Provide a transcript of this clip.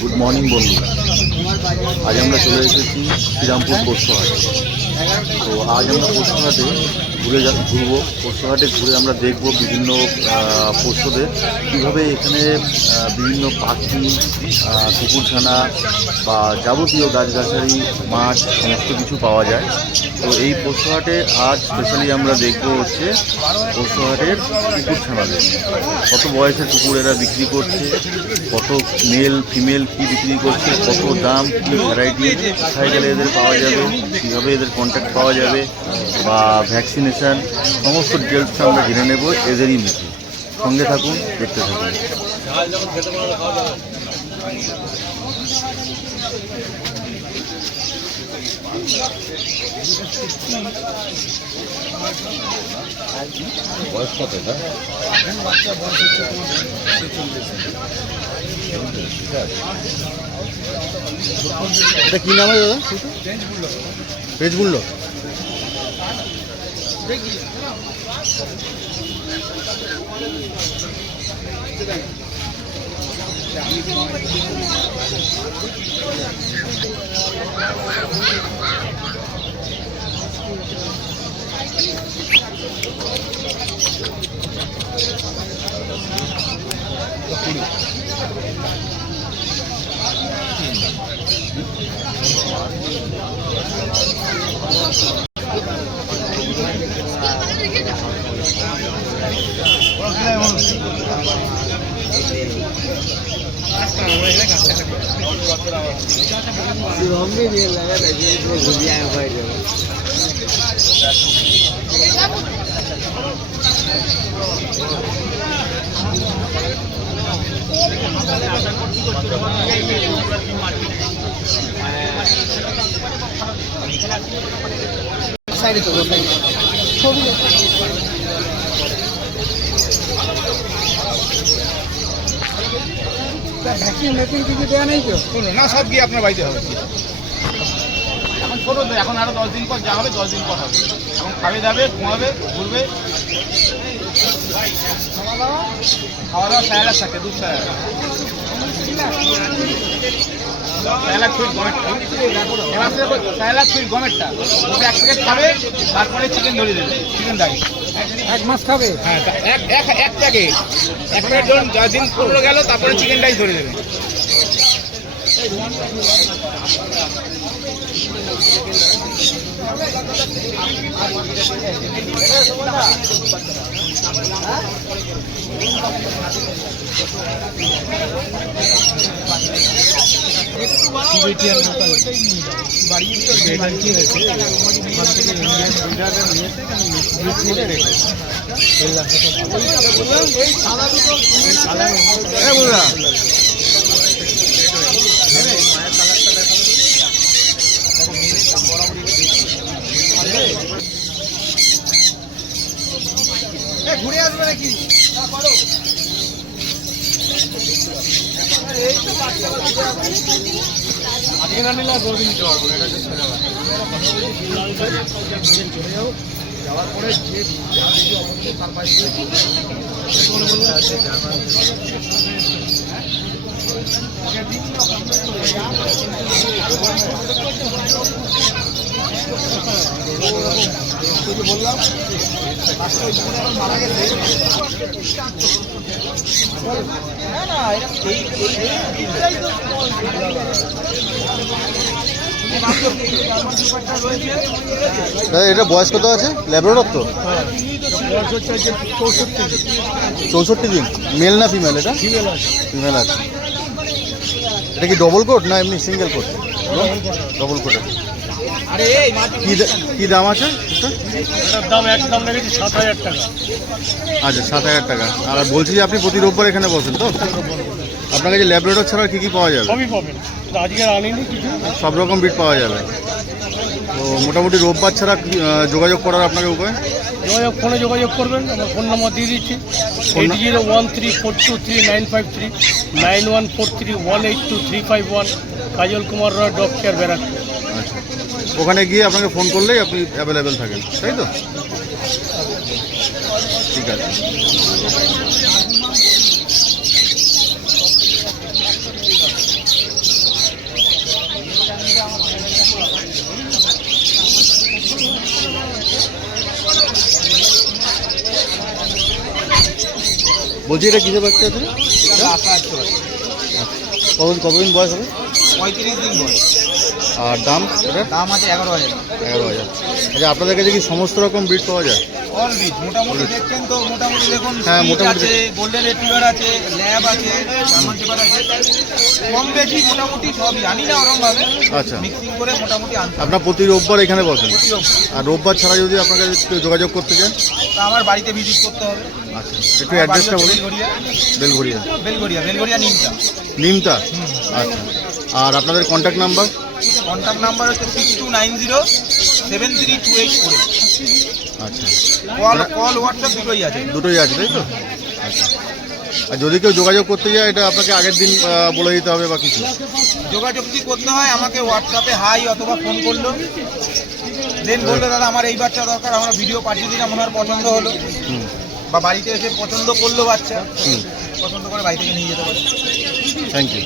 Good morning বন্ধুরা, আজ আমরা চলে এসেছি শ্রীরামপুর পশুহাট। তো আজ আমরা পশুহাটে ঘুরবো। পশুহাটে ঘুরে আমরা দেখব বিভিন্ন পশুদের কীভাবে এখানে বিভিন্ন পাখি, কুকুরছানা বা যাবতীয় গাছগাছালি, মাছ সমস্ত কিছু পাওয়া যায়। তো এই পশুহাটে আজ স্পেশালি আমরা দেখবো হচ্ছে পশুহাটের কুকুরছানাদের, কত বয়সের কুকুর এরা বিক্রি করছে, কত মেল ফিমেল কি বিক্রি করছে, কত দাম, কী ভ্যারাইটি, কোথায় গেলে এদের পাওয়া যাবে, কীভাবে এদের কন্ট্যাক্ট পাওয়া যাবে বা ভ্যাকসিনেশান, সমস্ত ডিটেলস আমরা জেনে নেব এদেরই মুখে। সঙ্গে থাকুন, দেখতে থাকুন। বয়স কত? এটা কি নাম আছে দাদা? পেজ বুল্লো। ভ্যাকসিন মেশিন কিছু দেওয়া নেই তো? না, সব গিয়ে আপনার বাড়িতে হবে। এখন ছোটো তো, এখন আরও 10 দিন পর যা হবে 10 দিন পর হবে। এখন খাবে দাবে, ঘুমাবে, ঘুরবে। খাওয়া দাওয়া স্যালাড থাকে, দুধ স্যালাড, স্যালাড সুইট গমেরটা, স্যালাড সুইট গমেরটা ওটা 1 প্যাকেট খাবে, তারপরে চিকেন ধরিয়ে দেবে, চিকেন ডাই 1 মাস খাবে। হ্যাঁ, এক প্যাকেট 1 প্যাকেট ধরুন, দিন 15 গেল, তারপরে চিকেন ডাই ধরে দেবে। ঘুরে আসবে নাকি? আজকে না নিলে 2 দিন নিতে পারবো না, এটা যাওয়ার পরে যে তার পাশে বললাম মারা গেছে। এটা বয়স কত আছে? ল্যাব্রাডর তো? 64 দিন। মেল না ফিমেল? এটা ফিমেল আছে। এটা কি ডবল কোট না এমনি সিঙ্গেল কোট? Double coat. কি দাম আছে? এটার দাম একদম লেগেছে 7000 টাকা। আচ্ছা, 7000 টাকা। আর বলছি যে আপনি প্রতি রোববার এখানে বসেন তো? আপনার কাছে ল্যাব্রাডর ছাড়া কি পাওয়া যাবে? সবই পাবেন, আজকে আনিনি কিছু, সব রকম বিট পাওয়া যাবে। তো মোটামুটি রোববার ছাড়া যোগাযোগ করার আপনাকে উপায়? ফোনে যোগাযোগ করবেন, আমার ফোন নম্বর দিয়ে দিচ্ছি 8013423953 9143182351, কাজল কুমার রয়, ডগ কেয়ার, ব্যারাকপুর। আচ্ছা, ওখানে গিয়ে আপনাকে ফোন করলেই আপনি অ্যাভেলেবেল থাকেন, তাই তো? ঠিক আছে। বলছি এটা কিসের বাচ্চা আছে? কতদিন বয়স হবে? 35 দিন বয়স। আর দাম এটা? দাম আছে 11,000। 11,000। আচ্ছা, আপনাদের কাছে কি সমস্ত রকম ব্রিড পাওয়া যায়? অল বিট মোটামুটি দেখছেন তো, মোটামুটি দেখুন হ্যাঁ, স্পিচ মোটামুটি। আছে, গোল্ডেন রিট্রিভার আছে, ল্যাব আছে, জার্মান শেপার্ড আছে, কম বেশি মোটামুটি সবই, জানি না ওরকম ভাবে আচ্ছা, মিক্সিং করে মোটামুটি আনতে আপনার প্রতি রোববার এখানে বসেন? প্রতি অবধি। আর রোববার ছাড়া যদি আপনার কাছে কেউ যোগাযোগ করতে চান? তা আমার বাড়িতে ভিজিট করতে হবে। আচ্ছা, একটু অ্যাড্রেসটা বলুন। বেলঘরিয়া, বেলঘরিয়া। বেলঘরিয়া, বেলঘরিয়া নিমতা। নিমতা? আচ্ছা। আর আপনাদের কন্ট্যাক্ট নাম্বার? কন্ট্যাক্ট নাম্বার হচ্ছে 6290732848। আচ্ছা, কল হোয়াটসঅ্যাপ দুটোই আছে। দুটোই আছে তাই তো? আচ্ছা। আর যদি কেউ যোগাযোগ করতে যায়, এটা আপনাকে আগের দিন বলে দিতে হবে বা কিছু? যোগাযোগ কি করতে হয়, আমাকে হোয়াটসঅ্যাপে হাই অথবা ফোন করলো, দেন বললো দাদা আমার এই বাচ্চা দরকার, আমরা ভিডিও পাঠিয়ে দিলাম, ওনার পছন্দ হলো, হুম বা বাড়িতে এসে পছন্দ করলো বাচ্চা, হুম। পছন্দ করে বাড়ি থেকে নিয়ে যেতে পারে। Thank you.